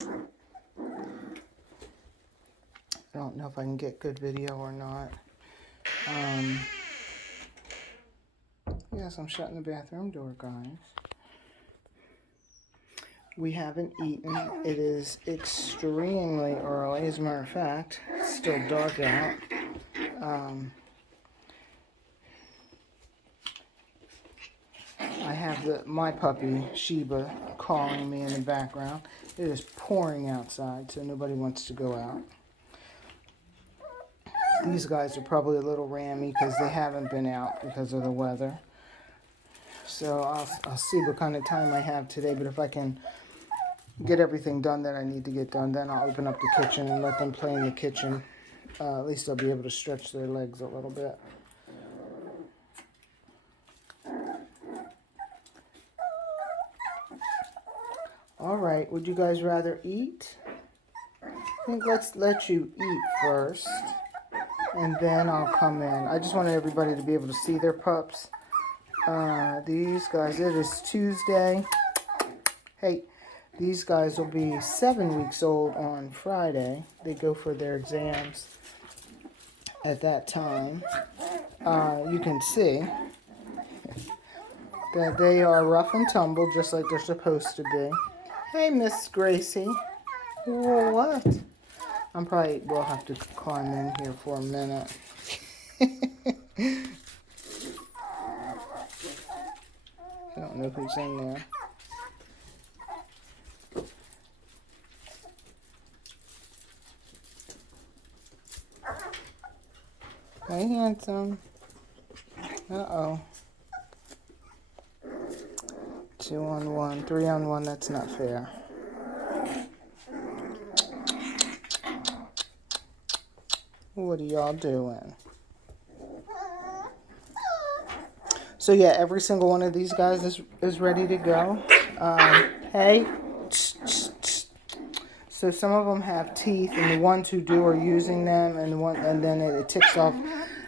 I don't know if I can get good video or not. Yes, I'm shutting the bathroom door, guys. We haven't eaten. It is extremely early. As a matter of fact, it's still dark out. I have my puppy, Sheba, calling me in the background. It is pouring outside, so nobody wants to go out. These guys are probably a little rammy because they haven't been out because of the weather. So I'll see what kind of time I have today, but if I can get everything done that I need to get done, then I'll open up the kitchen and let them play in the kitchen. At least they'll be able to stretch their legs a little bit. All right, would you guys rather eat? I think let's let you eat first, and then I'll come in. I just wanted everybody to be able to see their pups. These guys, it is Tuesday. Hey, these guys will be 7 weeks old on Friday. They go for their exams at that time. You can see that they are rough and tumble just like they're supposed to be. Hey, Miss Gracie. What? I'm probably will have to climb in here for a minute. I don't know who's in there. Hey, handsome. Uh-oh. 2 on 1, 3 on 1, that's not fair. What are y'all doing? So yeah, every single one of these guys is ready to go. Hey. So some of them have teeth, and the ones who do are using them, and then it ticks off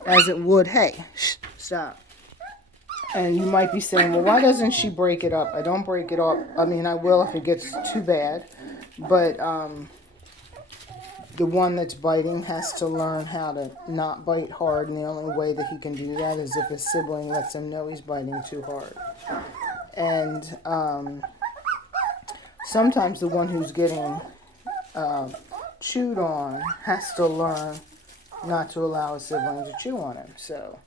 as it would. Hey, stop. And you might be saying, well, why doesn't she break it up? I don't break it up. I mean, I will if it gets too bad. But the one that's biting has to learn how to not bite hard. And the only way that he can do that is if his sibling lets him know he's biting too hard. And sometimes the one who's getting chewed on has to learn not to allow his sibling to chew on him. So,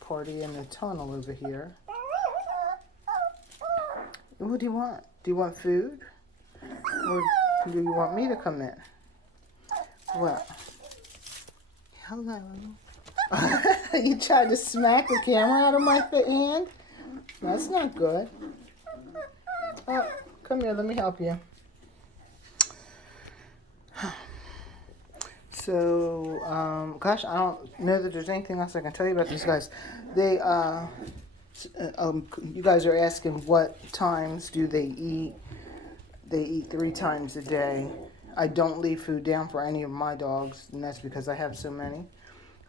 party in the tunnel over here. What do you want? Do you want food? Or do you want me to come in? Well, hello. You tried to smack the camera out of my hand? That's not good. Oh, come here, let me help you. So, gosh, I don't know that there's anything else I can tell you about these guys. They, you guys are asking what times do they eat. They eat 3 times a day. I don't leave food down for any of my dogs, and that's because I have so many.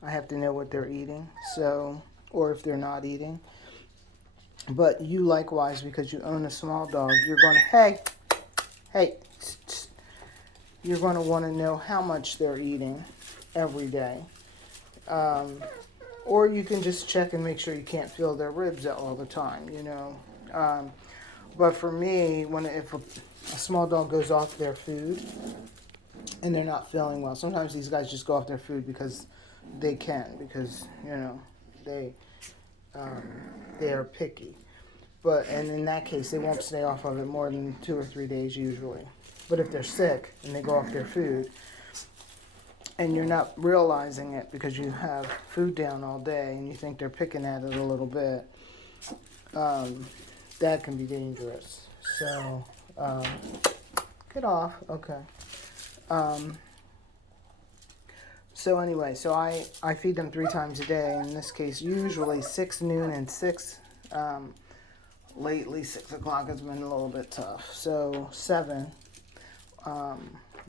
I have to know what they're eating, so, or if they're not eating. But you likewise, because you own a small dog, you're going to, hey, you're going to want to know how much they're eating every day. Or you can just check and make sure you can't feel their ribs all the time, you know. But for me, if a small dog goes off their food and they're not feeling well, sometimes these guys just go off their food because they can, because, you know, they are picky. And in that case, they won't stay off of it more than 2 or 3 days usually. But if they're sick and they go off their food and you're not realizing it because you have food down all day and you think they're picking at it a little bit, that can be dangerous. So, get off. Okay. So anyway, so I feed them 3 times a day. In this case, usually 6, noon, and 6. Lately, 6 o'clock has been a little bit tough. So 7.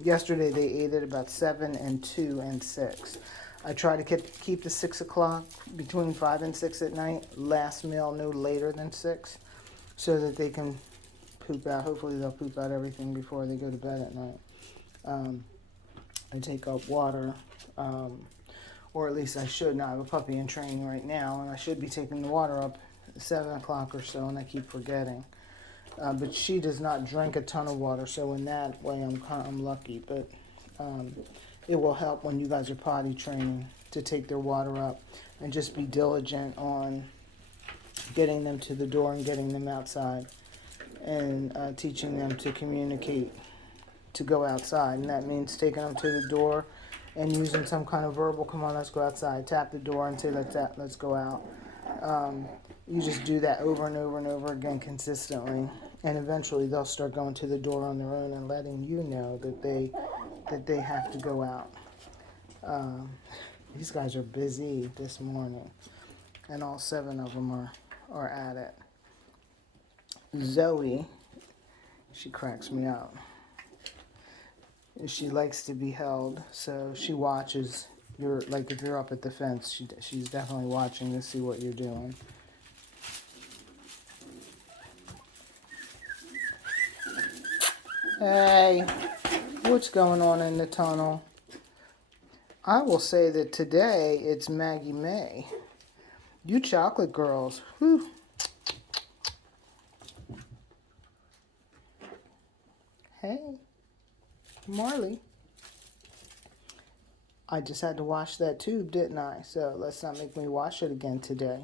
Yesterday they ate at about 7 and 2 and 6. I try to keep the 6 o'clock between 5 and 6 at night. Last meal no later than 6, so that they can poop out. Hopefully they'll poop out everything before they go to bed at night. I take up water, or at least I should. Now I have a puppy in training right now, and I should be taking the water up at 7 o'clock or so, and I keep forgetting. But she does not drink a ton of water, so in that way I'm lucky. But it will help when you guys are potty training to take their water up and just be diligent on getting them to the door and getting them outside and teaching them to communicate to go outside. And that means taking them to the door and using some kind of verbal, come on, let's go outside. Tap the door and say, let's go out. You just do that over and over and over again consistently. And eventually they'll start going to the door on their own and letting you know that they have to go out. These guys are busy this morning. And all 7 of them are at it. Zoe, she cracks me up. She likes to be held, so she watches. If you're up at the fence, she's definitely watching to see what you're doing. Hey, what's going on in the tunnel? I will say that today it's Maggie May. You chocolate girls, whew. Hey, Marley. I just had to wash that tube, didn't I? So let's not make me wash it again today.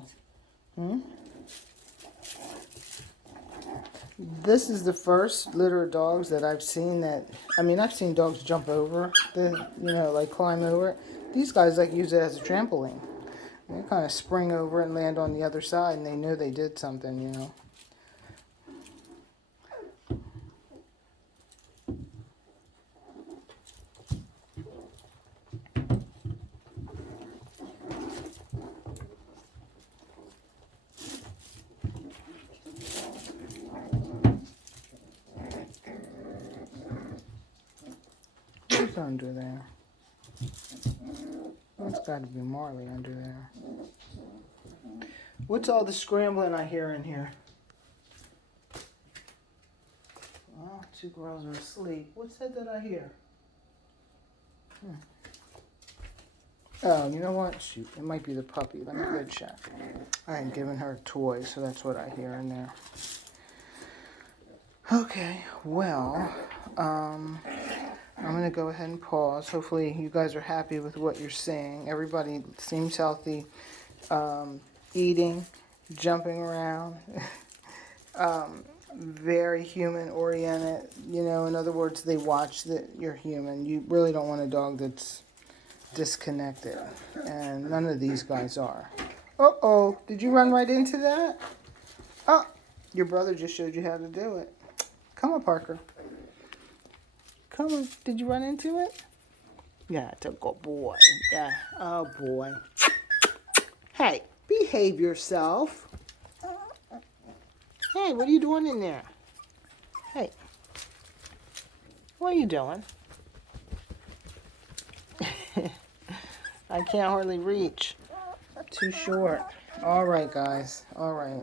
This is the first litter of dogs that I've seen I've seen dogs jump over like climb over it. These guys use it as a trampoline. They kind of spring over and land on the other side, and they know they did something, Who's under there? It's got to be Marley under there. What's all the scrambling I hear in here? Oh, 2 girls are asleep. What's that I hear? Oh, you know what? Shoot, it might be the puppy. Let me go check. I ain't giving her a toy, so that's what I hear in there. Okay, well, I'm going to go ahead and pause. Hopefully you guys are happy with what you're seeing. Everybody seems healthy, eating, jumping around, very human-oriented. In other words, they watch that you're human. You really don't want a dog that's disconnected, and none of these guys are. Uh-oh, did you run right into that? Oh, your brother just showed you how to do it. Come on, Parker. Come on. Did you run into it? Yeah, it's a good boy. Yeah. Oh, boy. Hey, behave yourself. Hey, what are you doing in there? Hey. What are you doing? I can't hardly reach. Too short. All right, guys. All right.